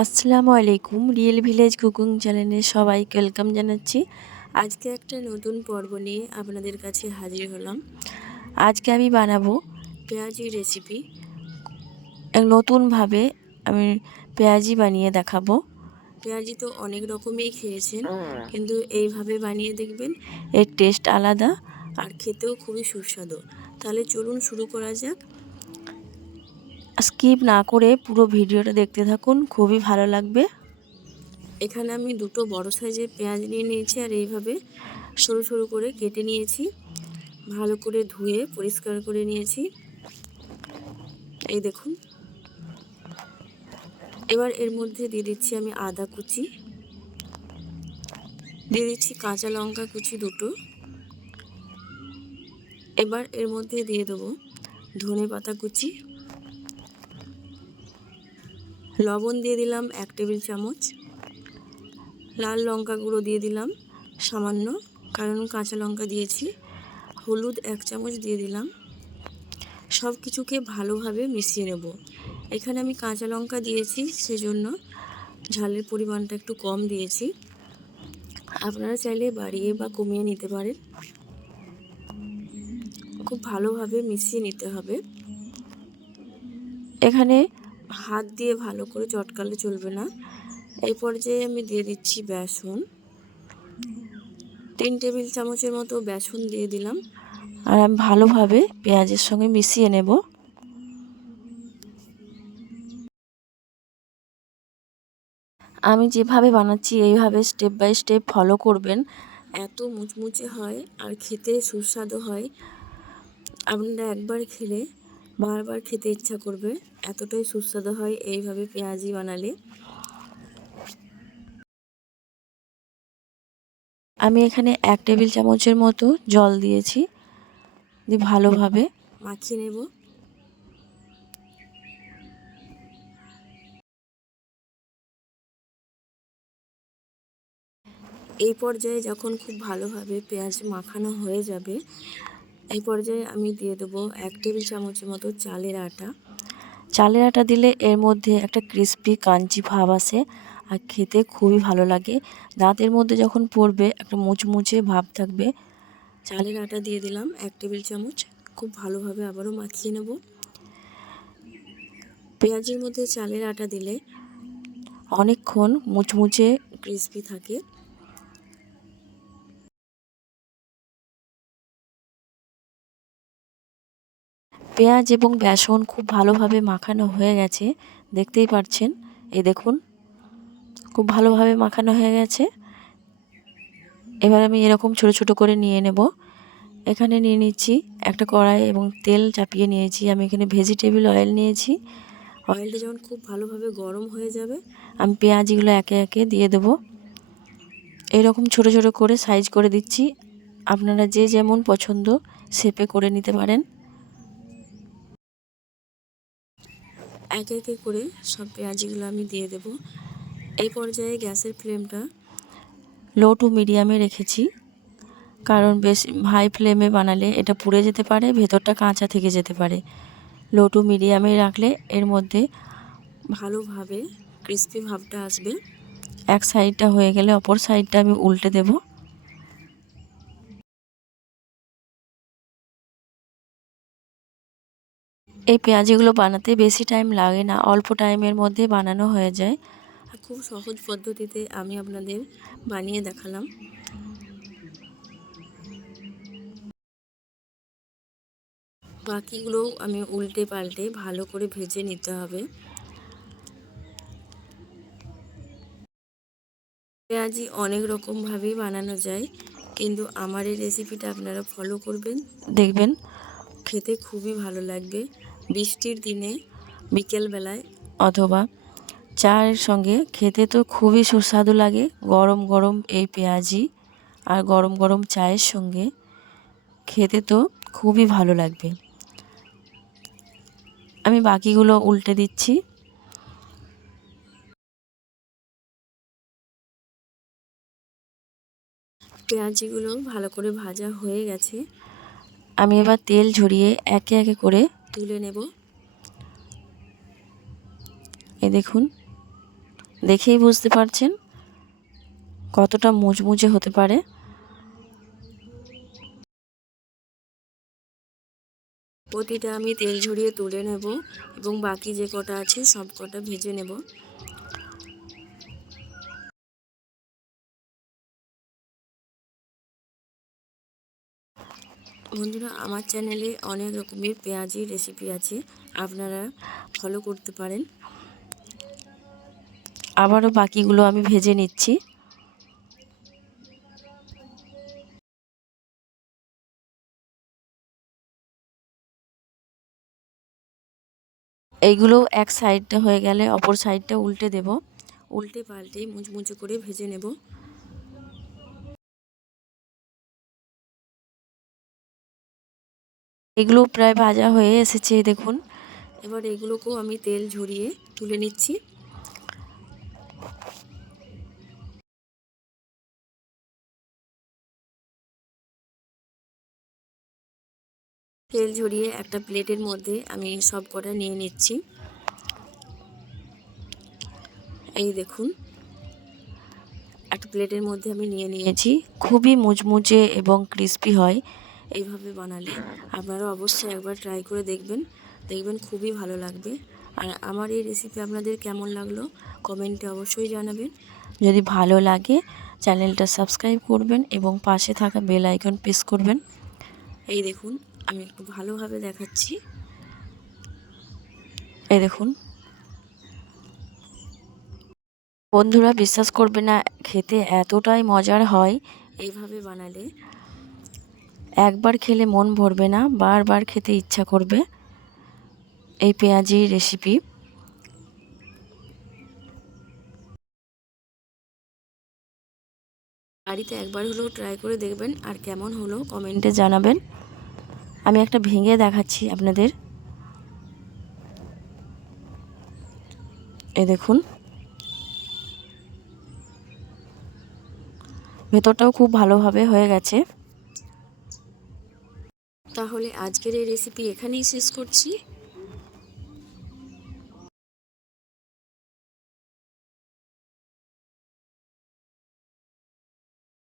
আসসালামু আলাইকুম real village cooking চ্যানেলে সবাই ওয়েলকাম জানাচ্ছি। আজকে একটা নতুন পর্ব নিয়ে আপনাদের কাছে হাজির হলাম। আজকে আমি বানাবো পেঁয়াজি রেসিপি নতুনভাবে আমি পেঁয়াজি বানিয়ে দেখাবো। পেঁয়াজি তো অনেক রকমই খেয়েছেন, কিন্তু এইভাবে বানিয়ে দেখবেন এর টেস্ট আলাদা আর খেতেও খুবই সুস্বাদু। তাহলে চলুন শুরু করা যাক। স্কিপ না করে পুরো ভিডিওটা দেখতে থাকুন, খুবই ভালো লাগবে। এখানে আমি দুটো বড় সাইজের পেঁয়াজ নিয়ে নিয়েছি আর এইভাবে সরু সরু করে কেটে নিয়েছি। ভালো করে ধুয়ে পরিষ্কার করে নিয়েছি। এই দেখুন। এবার এর মধ্যে দিয়ে দিচ্ছি আমি আদা কুচি। দিয়ে দিচ্ছি কাঁচা লঙ্কা কুচি দুটো। এবার এর মধ্যে দিয়ে দেবো ধনে পাতা কুচি। লবণ দিয়ে দিলাম এক টেবিল চামচ। লাল লঙ্কা গুঁড়ো দিয়ে দিলাম সামান্য, কারণ কাঁচা লঙ্কা দিয়েছি। হলুদ এক চামচ দিয়ে দিলাম। সব কিছুকে ভালোভাবে মিশিয়ে নেব। এখানে আমি কাঁচা লঙ্কা দিয়েছি, সেজন্য ঝালের পরিমাণটা একটু কম দিয়েছি। আপনারা চাইলে বাড়িয়ে বা কমিয়ে নিতে পারেন। খুব ভালোভাবে মিশিয়ে নিতে হবে। এখানে হাত দিয়ে ভালো করে চটকালে চলবে না। এই পর্যায়ে আমি দিয়ে দিচ্ছি বেসন। তিন টেবিল চামচের মতো বেসন দিয়ে দিলাম। আর আমি ভালোভাবে পেঁয়াজের সঙ্গে মিশিয়ে নেব। আমি যেভাবে বানাচ্ছি, এইভাবে স্টেপ বাই স্টেপ ফলো করবেন। এত মুচমুচে হয় আর খেতে সুস্বাদু হয়। আপনারা একবার খেলে বারবার খেতে ইচ্ছা করবে। এতটাই সুস্বাদু হয় এইভাবে পেঁয়াজি বানালে। আমি এখানে এক টেবিল চামচের মতো জল দিয়েছি, দিয়ে ভালোভাবে মাখিয়ে নেব। এই পর্যায়ে যখন খুব ভালোভাবে পেঁয়াজ মাখানো হয়ে যাবে এই পর্যায়ে আমি দিয়ে দেবো এক টেবিল চামচের মতো চালের আটা। চালের আটা দিলে এর মধ্যে একটা ক্রিস্পি কাঞ্চি ভাব আসে আর খেতে খুবই ভালো লাগে। দাঁতের মধ্যে যখন পড়বে একটা মুচমুচে ভাব থাকবে। চালের আটা দিয়ে দিলাম এক টেবিল চামচ। খুব ভালোভাবে আবারও মাখিয়ে নেব। পেঁয়াজের মধ্যে চালের আটা দিলে অনেকক্ষণ মুচমুচে ক্রিস্পি থাকে। পেঁয়াজ এবং বেসন খুব ভালোভাবে মাখানো হয়ে গেছে। দেখতেই পাচ্ছেন এই দেখুন, খুব ভালোভাবে মাখানো হয়ে গেছে। এবার আমি এরকম ছোট ছোট করে নিয়ে নেব। এখানে নিয়ে নিচ্ছি একটা কড়াই এবং তেল চাপিয়ে নিয়েছি। আমি এখানে ভেজিটেবল অয়েল নিয়েছি। অয়েলটা যখন খুব ভালোভাবে গরম হয়ে যাবে, আমি পেঁয়াজগুলো একে একে দিয়ে দেব। এরকম ছোট ছোট করে সাইজ করে দিচ্ছি। আপনারা যে যেমন পছন্দ শেপে করে নিতে পারেন। একে একে করে সব পেঁয়াজিগুলো আমি দিয়ে দেব। এই পর্যায়ে গ্যাসের ফ্লেমটা লো টু মিডিয়ামে রেখেছি। কারণ বেশ হাই ফ্লেমে বানালে এটা পুড়ে যেতে পারে, ভেতরটা কাঁচা থেকে যেতে পারে। লো টু মিডিয়ামে রাখলে এর মধ্যে ভালোভাবে ক্রিস্পি ভাবটা আসবে। এক সাইডটা হয়ে গেলে অপর সাইডটা আমি উল্টে দেবো। এই পেঁয়াজিগুলো বানাতে বেশি টাইম লাগে না অল্প টাইমের মধ্যে বানানো হয়ে যায়। খুব সহজ পদ্ধতিতে আমি আপনাদের বানিয়ে দেখালাম। বাকিগুলোও আমি উল্টে পাল্টে ভালো করে ভেজে নিতে হবে। পেঁয়াজি অনেক রকমভাবেই বানানো যায় কিন্তু আমার এই রেসিপিটা আপনারা ফলো করবেন। দেখবেন। খেতে খুবই ভালো লাগবে। বৃষ্টির দিনে বিকেলবেলায় অথবা চায়ের সঙ্গে খেতে তো খুবই সুস্বাদু লাগে। গরম গরম এই পেঁয়াজি আর গরম গরম চায়ের সঙ্গে খেতে তো খুবই ভালো লাগবে। আমি বাকিগুলো উল্টে দিচ্ছি। পেঁয়াজিগুলো ভালো করে ভাজা হয়ে গেছে। আমি এবার তেল ঝরিয়ে একে একে করে তুলে নেব। এ দেখুন দেখেই বুঝতে পারছেন কতটা মুচমুচে হতে পারে। প্রতিটা আমি তেল ঝরিয়ে তুলে নেব এবং বাকি যে কটা আছে সব কটা ভেজে নেব। বন্ধুরা আমার চ্যানেলে অনেক রকমের পেঁয়াজি রেসিপি আছে। আপনারা ফলো করতে পারেন। আবারও বাকিগুলো আমি ভেজে নিচ্ছি। এইগুলো এক সাইডটা হয়ে গেলে অপর সাইডটা উল্টে দেব। উল্টে পাল্টে মুচমুচে করে ভেজে নেব। এগুলো প্রায় ভাজা হয়ে এসেছে, দেখুন। এবার এগুলোকেও আমি তেল ঝরিয়ে তুলে নিচ্ছি। তেল ঝরিয়ে একটা প্লেটের মধ্যে আমি সব কটা নিয়ে নিচ্ছি। এই দেখুন, একটা প্লেটের মধ্যে আমি নিয়ে নিয়েছি। খুবই মুচমুচে এবং ক্রিস্পি হয়। এইভাবে বানালে। আপনারা অবশ্যই একবার ট্রাই করে দেখবেন। দেখবেন খুবই ভালো লাগবে। আর আমার এই রেসিপি আপনাদের কেমন লাগল কমেন্টে অবশ্যই জানাবেন। যদি ভালো লাগে, চ্যানেলটা সাবস্ক্রাইব করবেন এবং পাশে থাকা বেল আইকন প্রেস করবেন। এই দেখুন, আমি একটু ভালোভাবে দেখাচ্ছি। এই দেখুন। বন্ধুরা, বিশ্বাস করবে না, খেতে এতটাই মজার হয়। এইভাবে বানালে একবার খেলে মন ভরবে না, বারবার খেতে ইচ্ছা করবে। এই পেঁয়াজি রেসিপি বাড়িতে একবার হলেও ট্রাই করে দেখবেন আর কেমন হলো কমেন্টে জানাবেন। আমি একটা ভেঙে দেখাচ্ছি আপনাদের। এ দেখুন। ভেতরটাও খুব ভালোভাবে হয়ে গেছে। তাহলে আজকের এই রেসিপি এখানেই শেষ করছি।